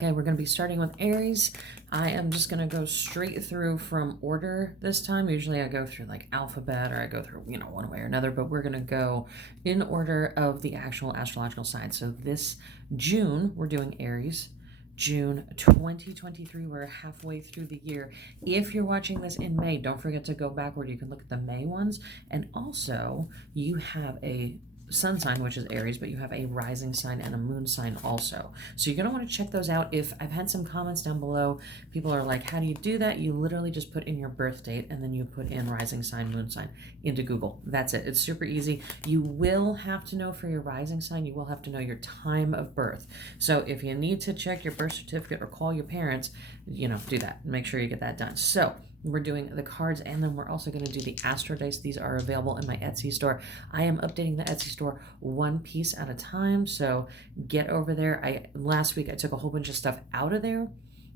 Okay, we're going to be starting with Aries. I am just going to go straight through from order this time. Usually I go through like alphabet or I go through, one way or another, but we're going to go in order of the actual astrological signs. So this June, we're doing Aries. June 2023, we're halfway through the year. If you're watching this in May, don't forget to go backward. You can look at the May ones. And also, you have a sun sign, which is Aries, but you have a rising sign and a moon sign also. So you're going to want to check those out. If I've had some comments down below, people are like, how do you do that? You literally just put in your birth date and then you put in rising sign, moon sign into Google. That's it. It's super easy. You will have to know for your rising sign, you will have to know your time of birth. So if you need to check your birth certificate or call your parents, do that. Make sure you get that done. So we're doing the cards, and then we're also going to do the Astro Dice. These are available in my Etsy store. I am updating the Etsy store one piece at a time, so get over there. Last week I took a whole bunch of stuff out of there,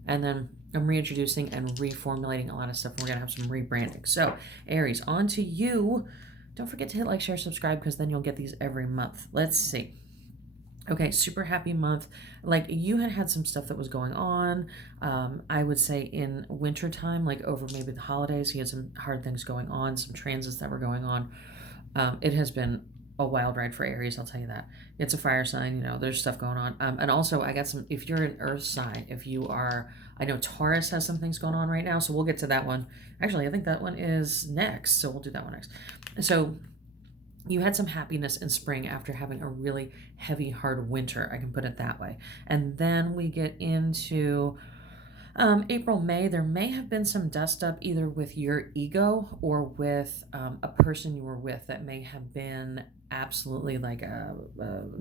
and then I'm reintroducing and reformulating a lot of stuff. We're going to have some rebranding. So Aries, on to you. Don't forget to hit like, share, subscribe, because then you'll get these every month. Let's see. Okay, super happy month. Like, you had some stuff that was going on. I would say in winter time, like over maybe the holidays, you had some hard things going on, some transits that were going on. It has been a wild ride for Aries, I'll tell you that. It's a fire sign, there's stuff going on. And also I got some, if you're an earth sign, if you are, I know Taurus has some things going on right now, so we'll get to that one. Actually, I think that one is next, so we'll do that one next. So you had some happiness in spring after having a really heavy, hard winter. I can put it that way. And then we get into April, May. There may have been some dust up either with your ego or with a person you were with that may have been absolutely like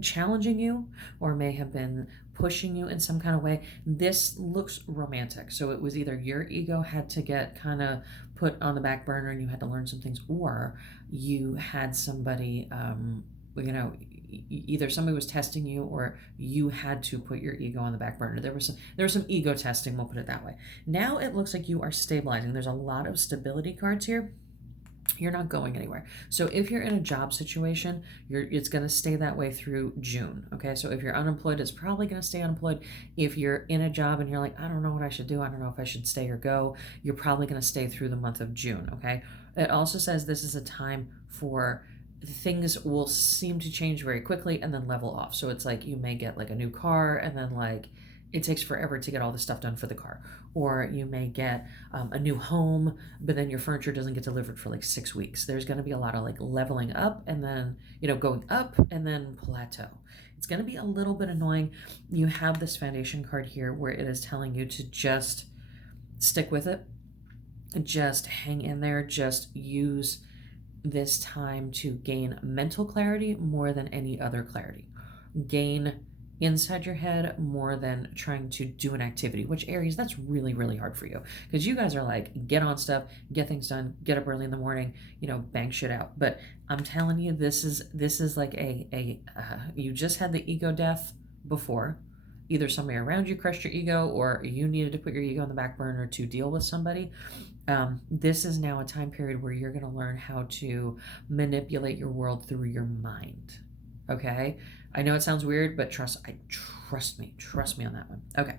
challenging you, or may have been pushing you in some kind of way. This looks romantic. So it was either your ego had to get kind of put on the back burner and you had to learn some things, or you had somebody, either somebody was testing you or you had to put your ego on the back burner. There was some ego testing, we'll put it that way. Now it looks like you are stabilizing. There's a lot of stability cards here. You're not going anywhere. So if you're in a job situation, it's going to stay that way through June. Okay. So if you're unemployed, it's probably going to stay unemployed. If you're in a job and you're like, I don't know what I should do, I don't know if I should stay or go, you're probably going to stay through the month of June. Okay. It also says this is a time for things will seem to change very quickly and then level off. So it's like you may get like a new car and then like it takes forever to get all the stuff done for the car. Or you may get a new home, but then your furniture doesn't get delivered for like 6 weeks. There's going to be a lot of like leveling up and then, going up and then plateau. It's going to be a little bit annoying. You have this foundation card here where it is telling you to just stick with it. Just hang in there. Just use this time to gain mental clarity more than any other clarity. Gain inside your head more than trying to do an activity, which Aries, that's really, really hard for you because you guys are like, get on stuff, get things done, get up early in the morning, bang shit out. But I'm telling you, this is like you just had the ego death before. Either somebody around you crushed your ego or you needed to put your ego on the back burner to deal with somebody. This is now a time period where you're going to learn how to manipulate your world through your mind. Okay? I know it sounds weird, but trust me on that one. Okay.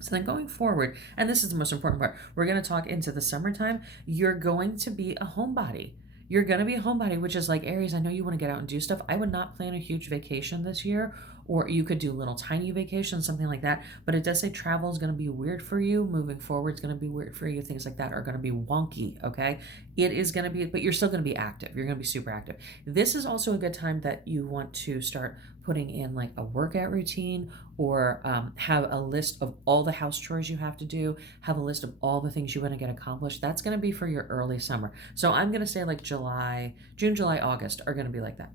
So then going forward, and this is the most important part, we're going to talk into the summertime. You're going to be a homebody. You're going to be a homebody, which is like, Aries, I know you want to get out and do stuff. I would not plan a huge vacation this year, or you could do little tiny vacations, something like that. But it does say travel is going to be weird for you. Moving forward is going to be weird for you. Things like that are going to be wonky, okay? It is going to be, but you're still going to be active. You're going to be super active. This is also a good time that you want to start putting in like a workout routine, or have a list of all the house chores you have to do, have a list of all the things you want to get accomplished. That's going to be for your early summer. So I'm going to say like June, July, August are going to be like that.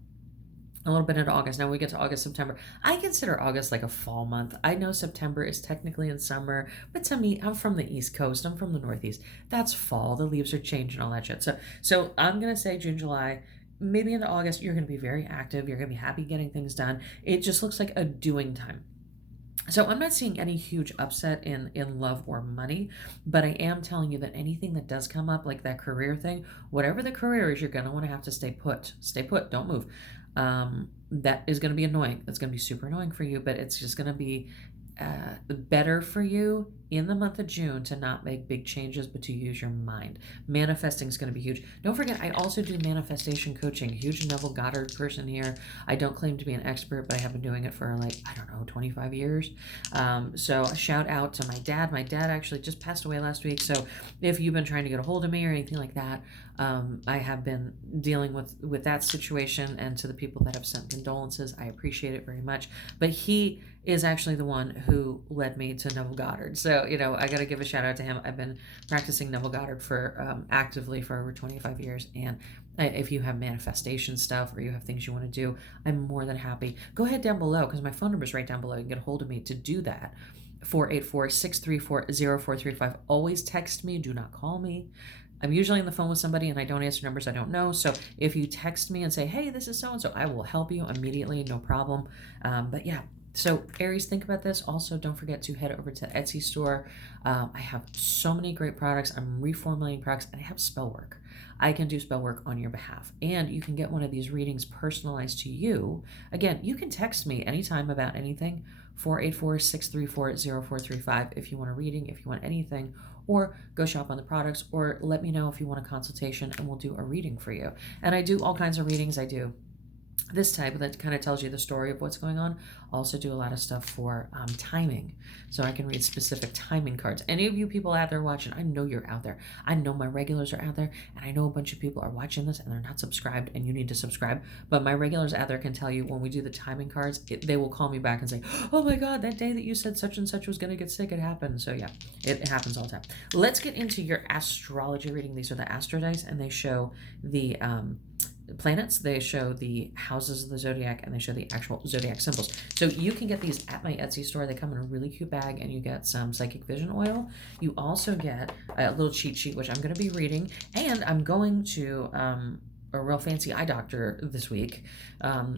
A little bit into August. Now we get to August, September. I consider August like a fall month. I know September is technically in summer, but to me, I'm from the East Coast. I'm from the Northeast. That's fall. The leaves are changing, all that shit. So I'm going to say June, July, maybe into August, you're going to be very active. You're going to be happy getting things done. It just looks like a doing time. So I'm not seeing any huge upset in love or money, but I am telling you that anything that does come up, like that career thing, whatever the career is, you're going to want to have to stay put. Stay put. Don't move. That is going to be annoying. That's going to be super annoying for you, but it's just going to be better for you in the month of June to not make big changes, but to use your mind. Manifesting is going to be huge. Don't forget, I also do manifestation coaching. Huge Neville Goddard person here. I don't claim to be an expert, but I have been doing it for like, I don't know, 25 years. So a shout out to my dad. My dad actually just passed away last week. So if you've been trying to get a hold of me or anything like that, I have been dealing with that situation, and to the people that have sent condolences, I appreciate it very much. But he is actually the one who led me to Neville Goddard. So, you know, I got to give a shout out to him. I've been practicing Neville Goddard for actively for over 25 years. And if you have manifestation stuff or you have things you want to do, I'm more than happy. Go ahead down below, because my phone number is right down below. You can get a hold of me to do that. 484-634-0435. Always text me. Do not call me. I'm usually on the phone with somebody and I don't answer numbers I don't know. So if you text me and say, hey, this is so-and-so, I will help you immediately. No problem. But yeah. So Aries, think about this. Also, don't forget to head over to the Etsy store. I have so many great products. I'm reformulating products, and I have spell work. I can do spell work on your behalf. And you can get one of these readings personalized to you. Again, you can text me anytime about anything, 484-634-0435 if you want a reading, if you want anything, or go shop on the products, or let me know if you want a consultation and we'll do a reading for you. And I do all kinds of readings. I do this type that kind of tells you the story of what's going on. Also do a lot of stuff for timing, so I can read specific timing cards. Any of you people out there watching, I know you're out there. I know my regulars are out there, and I know a bunch of people are watching this and they're not subscribed, and you need to subscribe. But my regulars out there can tell you when we do the timing cards, they will call me back and say, oh my god, that day that you said such and such was going to get sick, it happened. So yeah, it happens all the time. Let's get into your astrology reading. These are the astro dice, and they show the planets, they show the houses of the zodiac, and they show the actual zodiac symbols. So you can get these at my Etsy store. They come in a really cute bag, and you get some psychic vision oil. You also get a little cheat sheet, which I'm going to be reading, and I'm going to a real fancy eye doctor this week.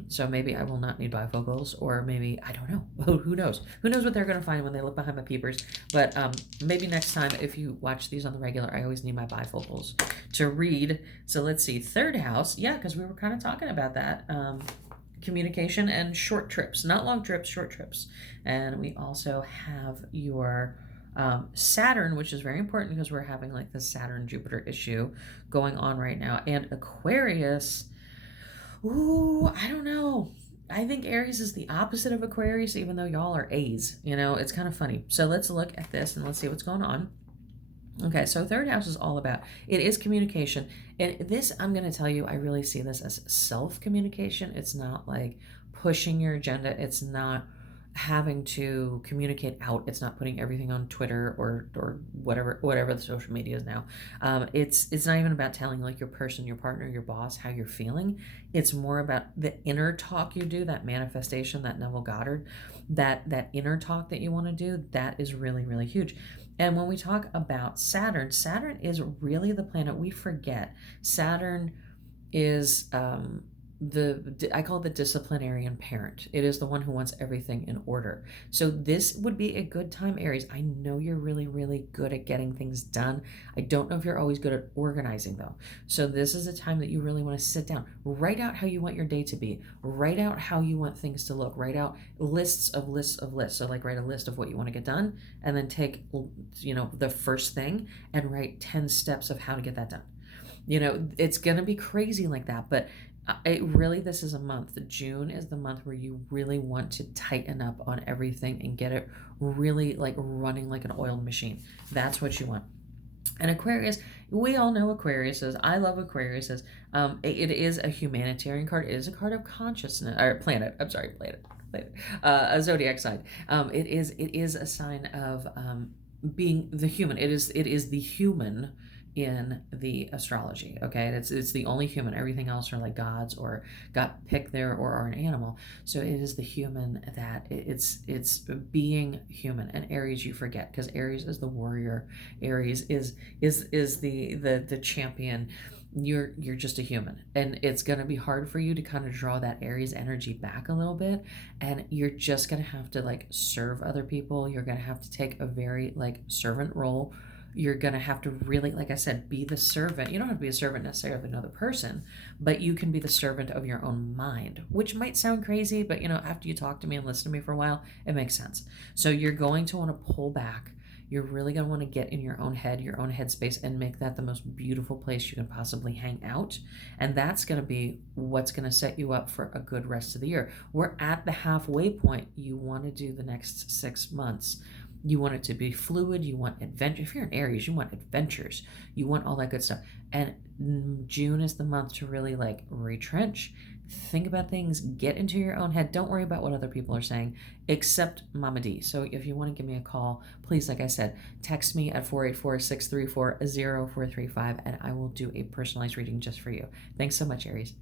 So maybe I will not need bifocals, or maybe, I don't know. Who knows? Who knows what they're going to find when they look behind my peepers. But maybe next time, if you watch these on the regular, I always need my bifocals to read. So let's see. Third house. Yeah, because we were kind of talking about that. Communication and short trips. Not long trips, short trips. And we also have your Saturn, which is very important because we're having like the Saturn-Jupiter issue going on right now. And Aquarius, ooh, I don't know. I think Aries is the opposite of Aquarius, even though y'all are A's. You know, it's kind of funny. So let's look at this and let's see what's going on. Okay, so third house is all about, it is communication. And this, I'm going to tell you, I really see this as self-communication. It's not like pushing your agenda. It's not having to communicate out. It's not putting everything on Twitter or whatever the social media is now. It's not even about telling like your person, your partner, your boss how you're feeling. It's more about the inner talk you do, that manifestation, that Neville Goddard, that inner talk that you want to do. That is really, really huge. And when we talk about Saturn, Saturn is really the planet we forget. Saturn is I call it the disciplinarian parent. It is the one who wants everything in order. So this would be a good time, Aries. I know you're really, really good at getting things done. I don't know if you're always good at organizing though. So this is a time that you really want to sit down, write out how you want your day to be, write out how you want things to look, write out lists of lists of lists. So like write a list of what you want to get done, and then take, you know, the first thing and write 10 steps of how to get that done. You know, it's going to be crazy like that, but this is a month. June is the month where you really want to tighten up on everything and get it really like running like an oiled machine. That's what you want. And Aquarius, we all know Aquariuses. I love Aquariuses. It is a humanitarian card. It is a card of consciousness, or planet. I'm sorry, planet. A zodiac sign. It is a sign of being the human. It is the human in the astrology. Okay, it's the only human. Everything else are like gods or got picked there or are an animal. So it is the human, that it's being human. And Aries you forget, because Aries is the warrior. Aries is the champion. You're just a human, and it's going to be hard for you to kind of draw that Aries energy back a little bit, and you're just going to have to like serve other people. You're going to have to take a very like servant role. You're going to have to really, like I said, be the servant. You don't have to be a servant necessarily of another person, but you can be the servant of your own mind, which might sound crazy, but after you talk to me and listen to me for a while, it makes sense. So you're going to want to pull back. You're really going to want to get in your own head, your own headspace, and make that the most beautiful place you can possibly hang out. And that's going to be what's going to set you up for a good rest of the year. We're at the halfway point. You want to do the next 6 months. You want it to be fluid. You want adventure. If you're an Aries, you want adventures. You want all that good stuff. And June is the month to really retrench. Think about things. Get into your own head. Don't worry about what other people are saying, except Mama D. So if you want to give me a call, please, like I said, text me at 484-634-0435, and I will do a personalized reading just for you. Thanks so much, Aries.